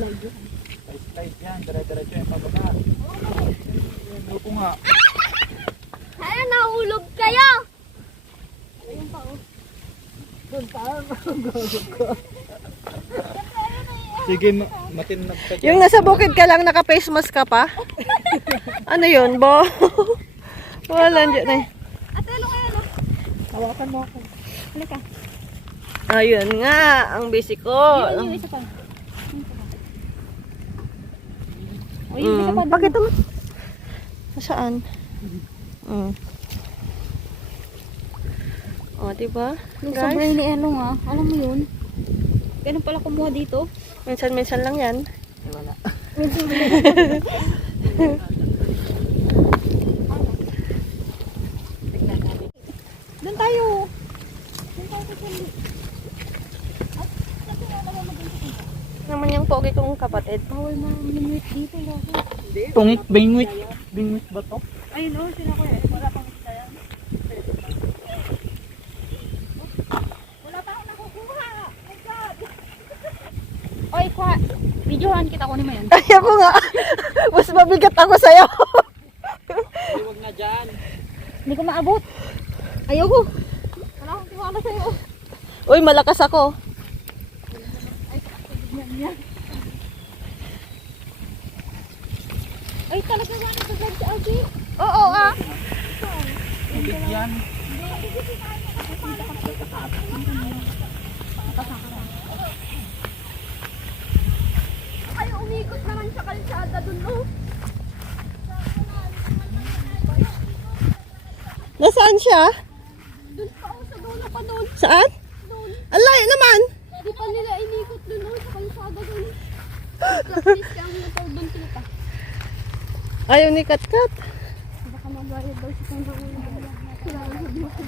Slide yan, dire-diretso yung pababa. Yung ko nga. Sana nahulog kayo! Ayun pa oh. Doon pa, Sige, matinag ka dyan. Yung nasa bukid ka lang, naka-face mask ka pa? Ano yun, bo? Wala dyan eh. Ate, ano kaya no? Hawakan mo ako. Halika. Ayun nga, ang busy ko. Yung isa pa. O, yung isa pa. Pakita mo. Saan? O, diba? Yung Guys, sobrang ni ano nga, alam mo yun? Ganun pala kumuha dito. minsan-minsan lang yan. Wala. Doon tayo. Naman yung pogi kong kapatid. Bawal na minute dito. Tungit, bingwit. Bingwit ba to? Ayun o, sila ko eh. Wala pang isa yan. Wala pa akong nakukuha. My God. Oy, kuha. Videohan kita, kunin mo yan. Ay, ako nga. Mas mabigat ako sa'yo. Huwag na dyan. Hindi ko maabot. Ayoko. Wala akong tiwala sa'yo. Uy, malakas ako. Ay, talaga yan. Ito sa Aldi. Oo, ah. Tubig yan. Ay, umikot naman sa kalsada dun, no? Nasaan siya? Dun pa, sa dulo pa dun. Saan? Dun. Alay naman. Di pa nila inikot dun, no? Sa kalsada dun. Practice kang natal dun sila. Ayaw ni Katkat. Baka magbayad daw si Kang Bangon. Kailangan sa buhay.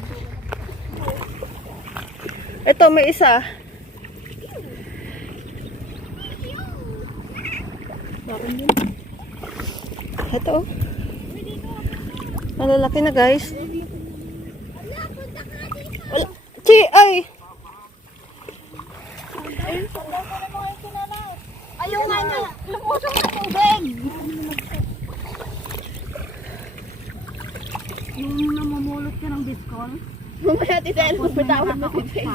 Ito, may isa. Ito. Malalaki na, guys. Wala. Chi, ay. Ayaw nga niya. Lumusong na tubig. Yung namamulot ka ng biskol. Mamaya titeel mo patawad mo si Jay.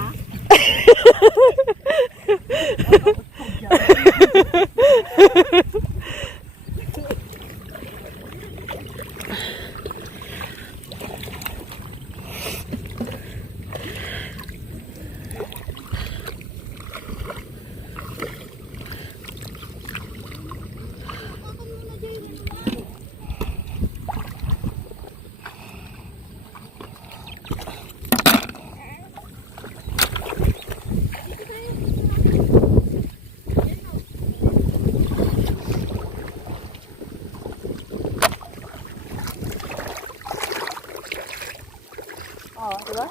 Oh, diba?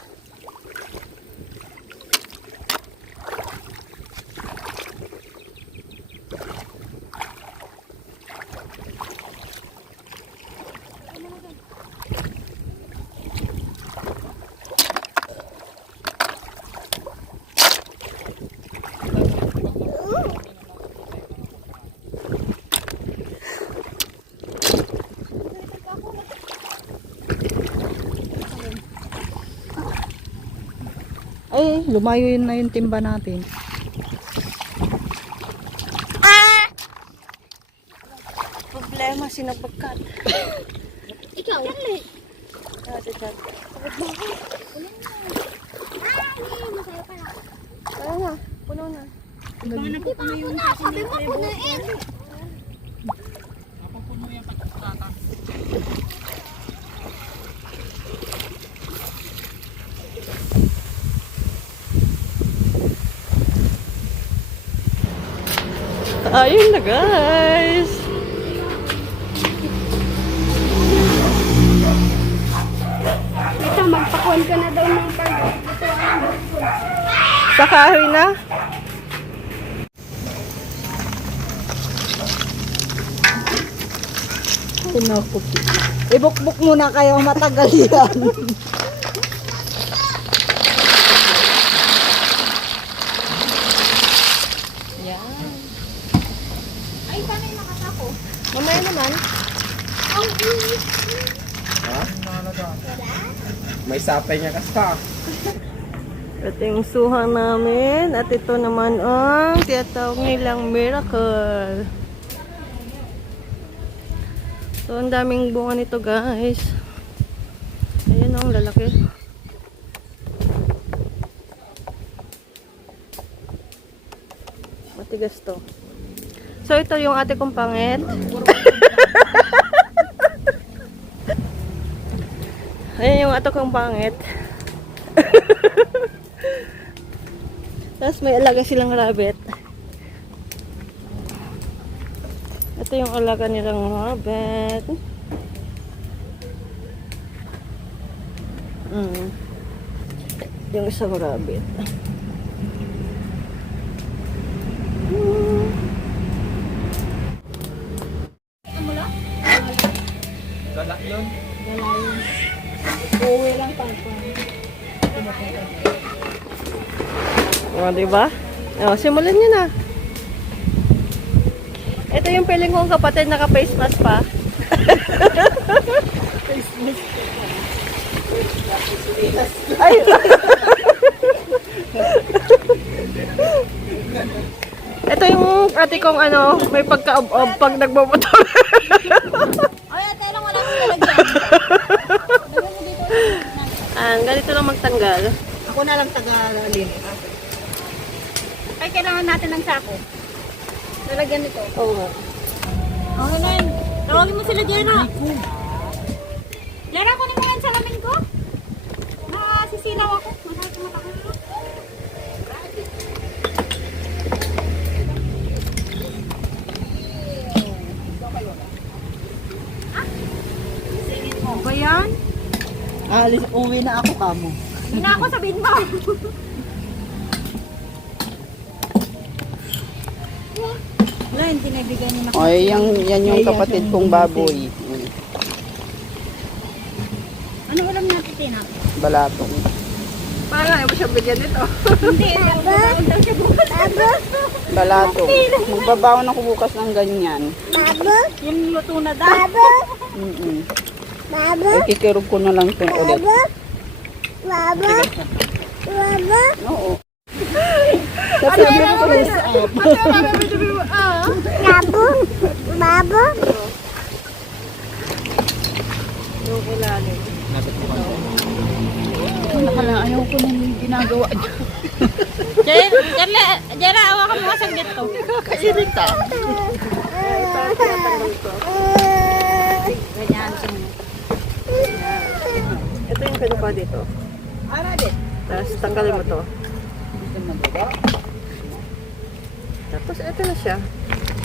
Ay, lumayo yun na yung timba natin. Problema, sinabagkat. Ikaw? Kaya na, puno na. Di ba ako na? Sabi mo punain. Napapuno yung pagkakata. Ayun na, guys. Ito, magpakuhan ka na daw ng pag. Sa kahoy na. Pinaputi. Ibukbuk muna kayo, matagal yan. Sapay niya kasta. Ito yung suha namin. At ito naman ang tinatawag nilang miracle. So, ang daming bunga nito, guys. Ayan ang lalaki. Matigas to. So, ito yung ate kong pangit. Ayan yung ate kong pangit. Tapos may alaga silang rabbit. Ito yung alaga nilang rabbit. Yung isang rabbit. Gala yun. Uwi lang papa. O, diba? O, simulan nyo na. Ito yung piling kong kapatid, naka-face mask pa. Ay! Ito yung ate kong ano, may pagka-ob-ob pag nagbomotor. Ay, ate lang wala akong lalagyan. Ganito lang magtanggal. Ako na lang taga-alin. Ay, kailangan natin ng sako. Lalagyan nito. Oo nga. Okay na yun. Tawagin mo sila Jenna. Jenna, kunin mo yan sa lamin ko. Nasisilaw ako. Masakit yung mata ko. Ba yan? Alis, uwi na ako kamo. Hindi na ako sabihin mo. Wala, hindi nabigyan niya na. Ay, yan yung kapatid kong baboy. Ano ulam natin, Tina? Balatong. Para ayaw mo siya bigyan nito. Hindi, magbabaon daw siya bukas. Balatong. Magbabaon ako bukas ng ganyan. Yung luto na daw. Ay, kikirog ko na lang ito ulit. Oo. Sasabi ko close up. Yung ilalim. Nakala, ayaw ko nang ginagawa niya. Jera, awa ka mga saglit to. Kainit ah. Ganyan. Ito yung kinukuha dito. Tapos tanggalin mo to. Tapos ito na siya.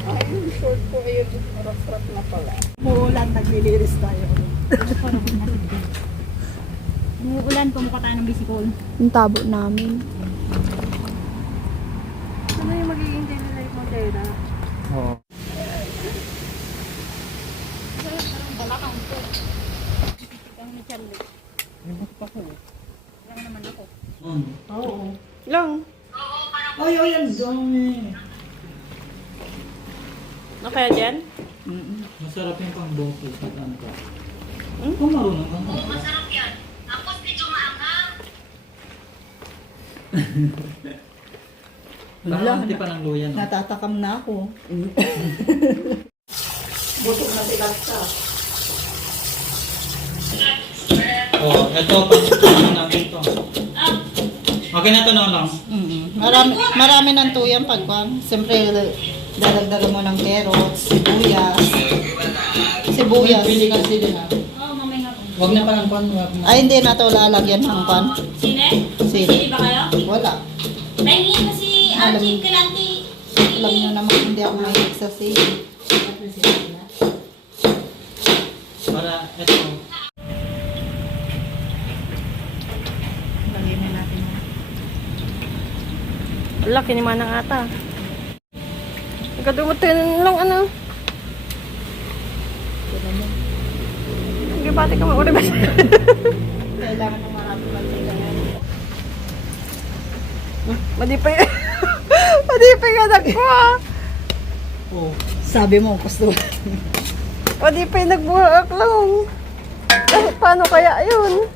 Ay, yung short ko ay rough na pala. Muulan, nagliliris tayo. Umuulan, pumukha tayo ng bisikol. Yung tabo namin. Ano yung magiging daily life mo, Tera? Oo. Lang. Ay, yan dami. Ano kaya dyan? Masarap yung pang-bongko sa tanto. Kung marunong ka mo. Masarap yan. Ako, medyo maanghang. Parang hindi pa ng luya, no? Natatakam na ako. Busog na sila sa. Oh, ito, pang natin to. Okay na to, no? Marami ng tuyang pagkwan. Siyempre, dadagdagan mo ng carrots, sibuyas. Sibuyas. Pili ka sili, ha? Oo, mamaya nga po. Huwag na parang pan, huwag na. Ay, hindi na to lalagyan ng pan. Sine? Sili. ba kayo? Wala. Pahingin mo si Archie Kilanti. Alam nyo naman, hindi ako mahilig sa sili. Para, ito. Lagyan na natin. Laki ni Manang ata. Nagkadumutin lang ano. Hindi pati ka mag-uri ba? Kailangan ng marami mantika yan. Madipay. Madipay ka nagkuha. Oh. Sabi mo, gusto. Madipay nagbuhak lang. Eh, paano kaya yun?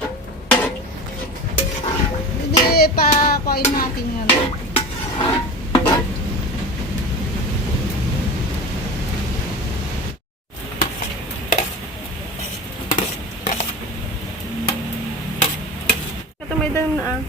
pakuin natin yan. Ito may dalam na ah.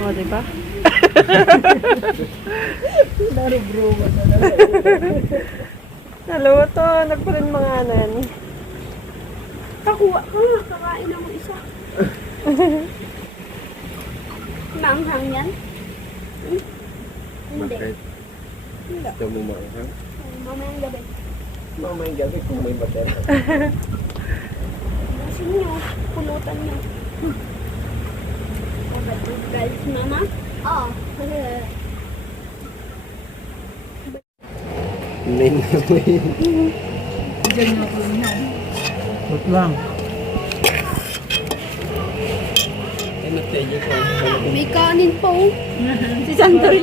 O, diba? Naluto, nagpunin mga anan. Kakuha ka, kakain ako isa. Maanghang yan? Hindi. Ito mo maanghang. Mamayang gabi. Mamayang gabi kung may bater. Gusto niyo, pulutan niyo. Guys, mama? Oo. Main na main. Wait lang. Ay, nagtayo ko. May kanin po. Si Santorin.